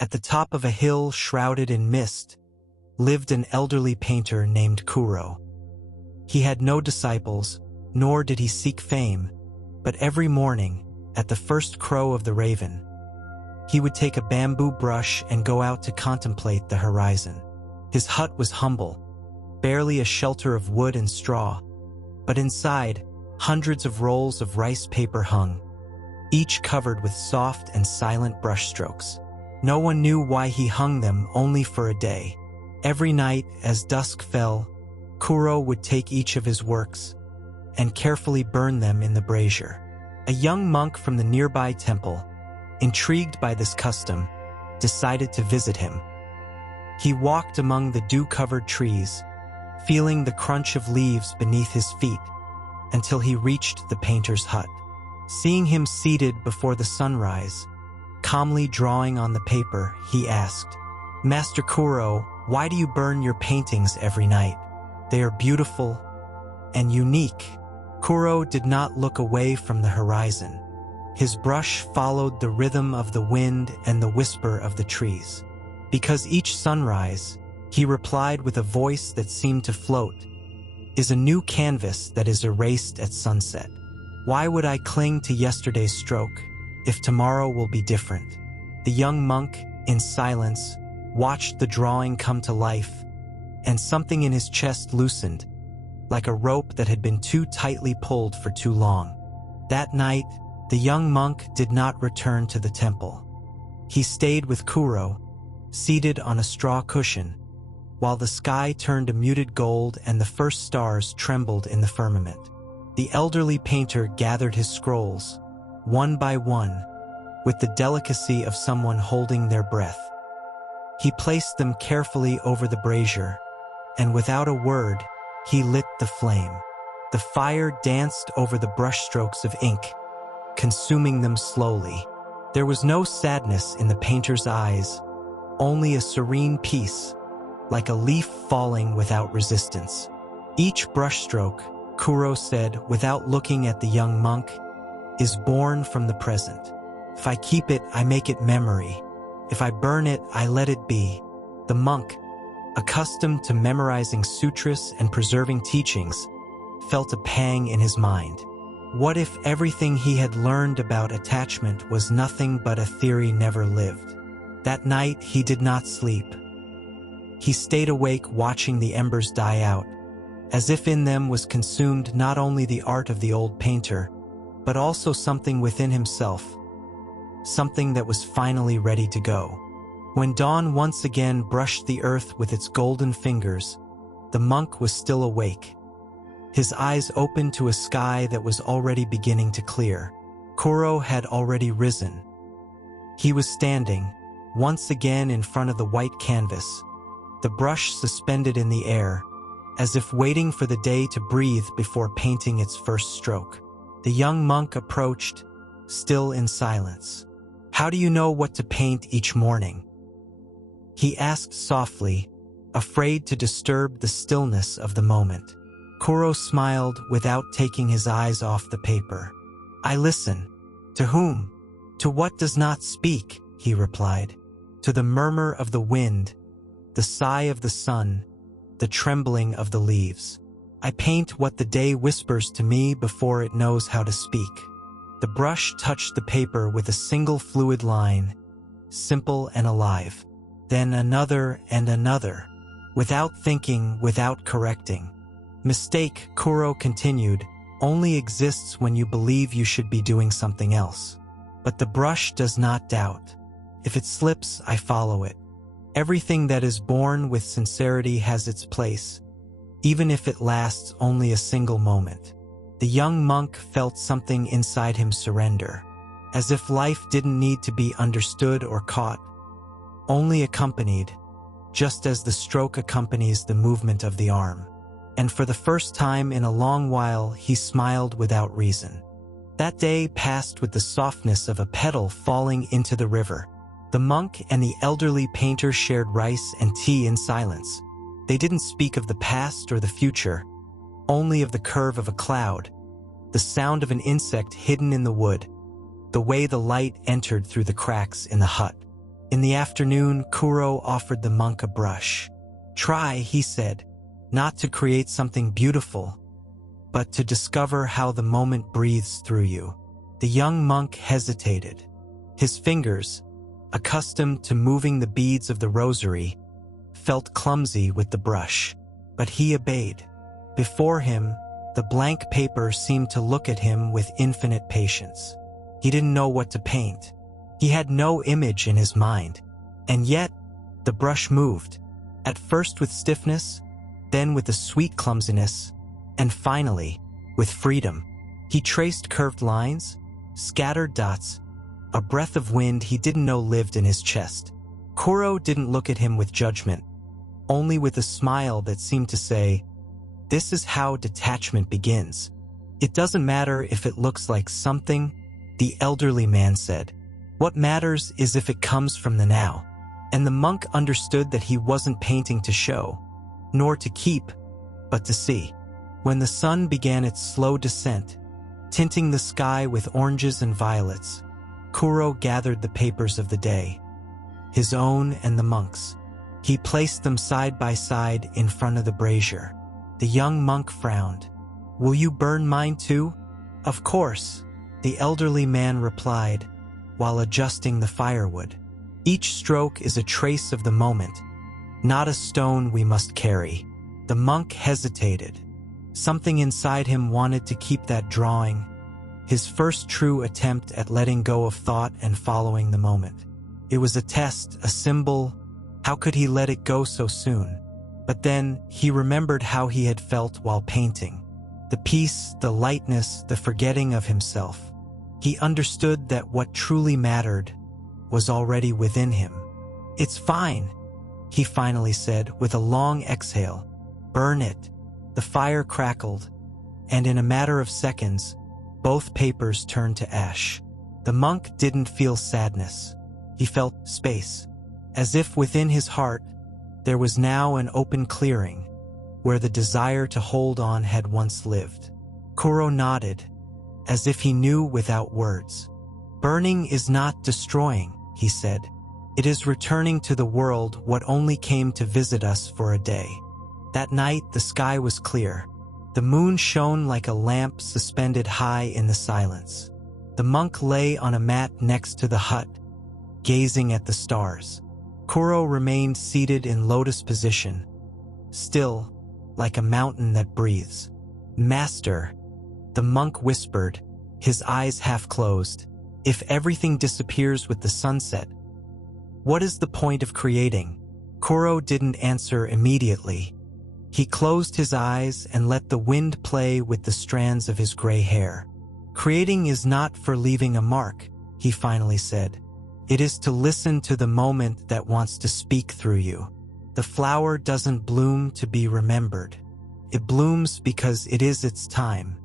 At the top of a hill shrouded in mist lived an elderly painter named Kuro. He had no disciples, nor did he seek fame, but every morning, at the first crow of the raven, he would take a bamboo brush and go out to contemplate the horizon. His hut was humble, barely a shelter of wood and straw, but inside, hundreds of rolls of rice paper hung, each covered with soft and silent brushstrokes. No one knew why he hung them only for a day. Every night, as dusk fell, Kuro would take each of his works and carefully burn them in the brazier. A young monk from the nearby temple, intrigued by this custom, decided to visit him. He walked among the dew-covered trees, feeling the crunch of leaves beneath his feet, until he reached the painter's hut. Seeing him seated before the sunrise, calmly drawing on the paper, he asked, "Master Kuro, why do you burn your paintings every night? They are beautiful and unique." Kuro did not look away from the horizon. His brush followed the rhythm of the wind and the whisper of the trees. "Because each sunrise," he replied with a voice that seemed to float, "is a new canvas that is erased at sunset. Why would I cling to yesterday's stroke if tomorrow will be different?" The young monk, in silence, watched the drawing come to life, and something in his chest loosened, like a rope that had been too tightly pulled for too long. That night, the young monk did not return to the temple. He stayed with Kuro, seated on a straw cushion, while the sky turned a muted gold and the first stars trembled in the firmament. The elderly painter gathered his scrolls, one by one, with the delicacy of someone holding their breath. He placed them carefully over the brazier, and without a word, he lit the flame. The fire danced over the brushstrokes of ink, consuming them slowly. There was no sadness in the painter's eyes, only a serene peace, like a leaf falling without resistance. "Each brushstroke," Kuro said without looking at the young monk, "is born from the present. If I keep it, I make it memory. If I burn it, I let it be." The monk, accustomed to memorizing sutras and preserving teachings, felt a pang in his mind. What if everything he had learned about attachment was nothing but a theory never lived? That night, he did not sleep. He stayed awake watching the embers die out, as if in them was consumed not only the art of the old painter, but also something within himself, something that was finally ready to go. When dawn once again brushed the earth with its golden fingers, the monk was still awake, his eyes open to a sky that was already beginning to clear. Kuro had already risen. He was standing, once again in front of the white canvas, the brush suspended in the air, as if waiting for the day to breathe before painting its first stroke. The young monk approached, still in silence. "How do you know what to paint each morning?" he asked softly, afraid to disturb the stillness of the moment. Kuro smiled without taking his eyes off the paper. "I listen." "To whom? To what does not speak?" he replied. "To the murmur of the wind, the sigh of the sun, the trembling of the leaves. I paint what the day whispers to me before it knows how to speak." The brush touched the paper with a single fluid line, simple and alive. Then another and another, without thinking, without correcting. "Mistake," Kuro continued, "only exists when you believe you should be doing something else. But the brush does not doubt. If it slips, I follow it. Everything that is born with sincerity has its place, even if it lasts only a single moment." The young monk felt something inside him surrender, as if life didn't need to be understood or caught, only accompanied, just as the stroke accompanies the movement of the arm. And for the first time in a long while, he smiled without reason. That day passed with the softness of a petal falling into the river. The monk and the elderly painter shared rice and tea in silence. They didn't speak of the past or the future, only of the curve of a cloud, the sound of an insect hidden in the wood, the way the light entered through the cracks in the hut. In the afternoon, Kuro offered the monk a brush. "Try," he said, "not to create something beautiful, but to discover how the moment breathes through you." The young monk hesitated. His fingers, accustomed to moving the beads of the rosary, felt clumsy with the brush. But he obeyed. Before him, the blank paper seemed to look at him with infinite patience. He didn't know what to paint. He had no image in his mind. And yet, the brush moved, at first with stiffness, then with a sweet clumsiness, and finally, with freedom. He traced curved lines, scattered dots, a breath of wind he didn't know lived in his chest. Kuro didn't look at him with judgment, only with a smile that seemed to say, "This is how detachment begins. It doesn't matter if it looks like something," the elderly man said. "What matters is if it comes from the now." And the monk understood that he wasn't painting to show, nor to keep, but to see. When the sun began its slow descent, tinting the sky with oranges and violets, Kuro gathered the papers of the day, his own and the monk's. He placed them side by side in front of the brazier. The young monk frowned. "Will you burn mine too?" "Of course," the elderly man replied, while adjusting the firewood. "Each stroke is a trace of the moment, not a stone we must carry." The monk hesitated. Something inside him wanted to keep that drawing, his first true attempt at letting go of thought and following the moment. It was a test, a symbol. How could he let it go so soon? But then he remembered how he had felt while painting. The peace, the lightness, the forgetting of himself. He understood that what truly mattered was already within him. "It's fine," he finally said with a long exhale. "Burn it." The fire crackled, and in a matter of seconds, both papers turned to ash. The monk didn't feel sadness. He felt space, as if within his heart there was now an open clearing where the desire to hold on had once lived. Kuro nodded, as if he knew without words. "Burning is not destroying," he said. "It is returning to the world what only came to visit us for a day." That night the sky was clear. The moon shone like a lamp suspended high in the silence. The monk lay on a mat next to the hut, gazing at the stars. Kuro remained seated in lotus position, still, like a mountain that breathes. "Master," the monk whispered, his eyes half closed, "if everything disappears with the sunset, what is the point of creating?" Kuro didn't answer immediately. He closed his eyes and let the wind play with the strands of his gray hair. "Creating is not for leaving a mark," he finally said. "It is to listen to the moment that wants to speak through you. The flower doesn't bloom to be remembered. It blooms because it is its time."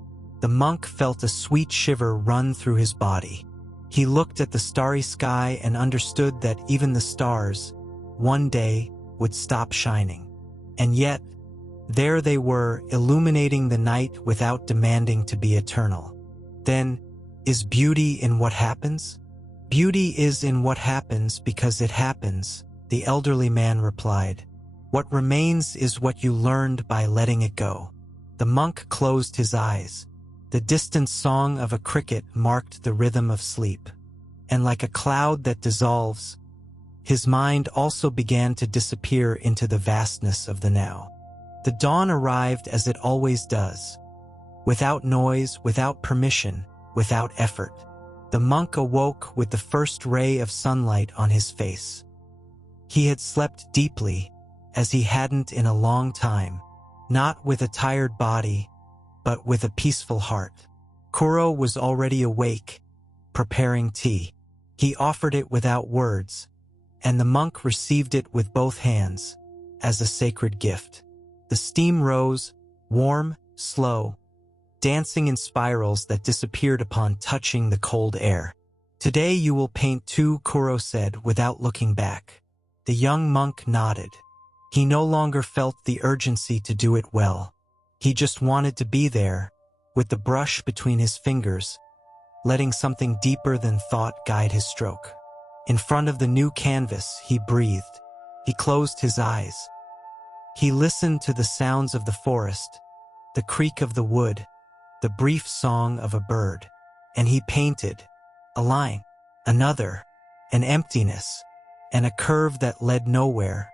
The monk felt a sweet shiver run through his body. He looked at the starry sky and understood that even the stars, one day, would stop shining. And yet, there they were, illuminating the night without demanding to be eternal. Then, is beauty in what happens? "Beauty is in what happens because it happens," the elderly man replied. "What remains is what you learned by letting it go." The monk closed his eyes. The distant song of a cricket marked the rhythm of sleep. And like a cloud that dissolves, his mind also began to disappear into the vastness of the now. The dawn arrived as it always does, without noise, without permission, without effort. The monk awoke with the first ray of sunlight on his face. He had slept deeply, as he hadn't in a long time, not with a tired body, but with a peaceful heart. Kuro was already awake, preparing tea. He offered it without words, and the monk received it with both hands, as a sacred gift. The steam rose, warm, slow, dancing in spirals that disappeared upon touching the cold air. "Today you will paint too," Kuro said without looking back. The young monk nodded. He no longer felt the urgency to do it well. He just wanted to be there, with the brush between his fingers, letting something deeper than thought guide his stroke. In front of the new canvas, he breathed. He closed his eyes. He listened to the sounds of the forest, the creak of the wood, the brief song of a bird. And he painted a line, another, an emptiness, and a curve that led nowhere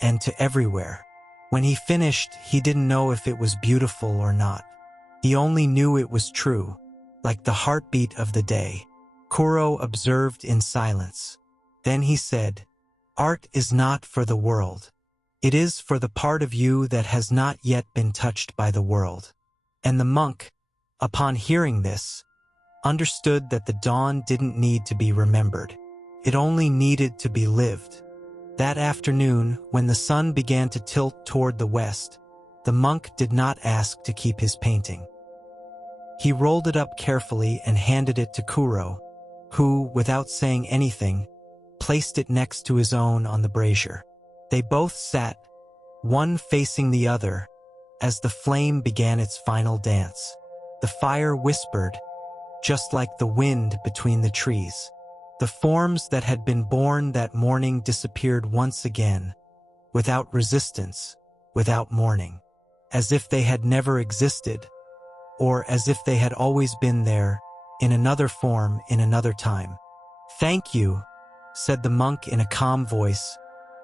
and to everywhere. When he finished, he didn't know if it was beautiful or not. He only knew it was true, like the heartbeat of the day. Kuro observed in silence. Then he said, "Art is not for the world. It is for the part of you that has not yet been touched by the world." And the monk, upon hearing this, understood that the dawn didn't need to be remembered. It only needed to be lived. That afternoon, when the sun began to tilt toward the west, the monk did not ask to keep his painting. He rolled it up carefully and handed it to Kuro, who, without saying anything, placed it next to his own on the brazier. They both sat, one facing the other, as the flame began its final dance. The fire whispered, just like the wind between the trees. The forms that had been born that morning disappeared once again, without resistance, without mourning, as if they had never existed, or as if they had always been there, in another form, in another time. "Thank you," said the monk in a calm voice,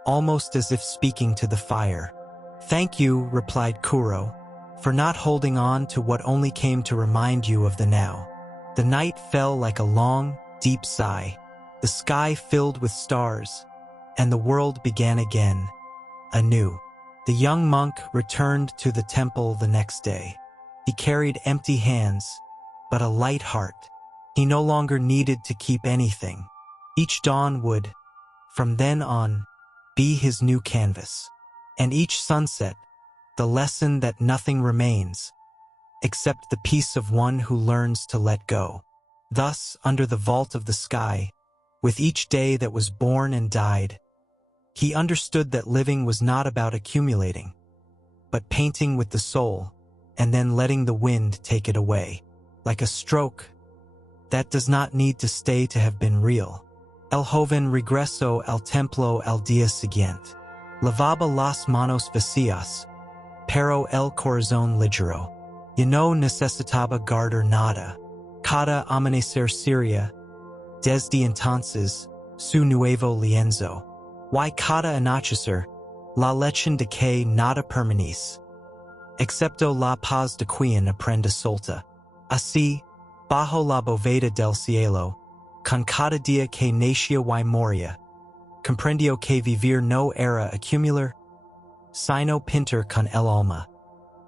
almost as if speaking to the fire. "Thank you," replied Kuro, "for not holding on to what only came to remind you of the now." The night fell like a long, deep sigh. The sky filled with stars, and the world began again, anew. The young monk returned to the temple the next day. He carried empty hands, but a light heart. He no longer needed to keep anything. Each dawn would, from then on, be his new canvas. And each sunset, the lesson that nothing remains, except the peace of one who learns to let go. Thus, under the vault of the sky, with each day that was born and died, he understood that living was not about accumulating, but painting with the soul, and then letting the wind take it away. Like a stroke that does not need to stay to have been real. El joven regresó al templo al día siguiente. Lavaba las manos vacías, pero el corazón ligero. Y no necesitaba guardar nada. Cada amanecer sería, desde entonces, su nuevo lienzo. Y cada anochecer, la leche de que nada permanece, excepto la paz de quien aprende solta. Así, bajo la bóveda del cielo, con cada día que nacia y moría, comprendió que vivir no era acumular, sino pintar con el alma,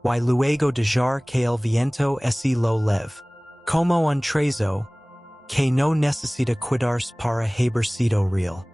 y luego dejar que el viento ese lo leve, como un trezo, que no necesita cuidarse para haber sido real.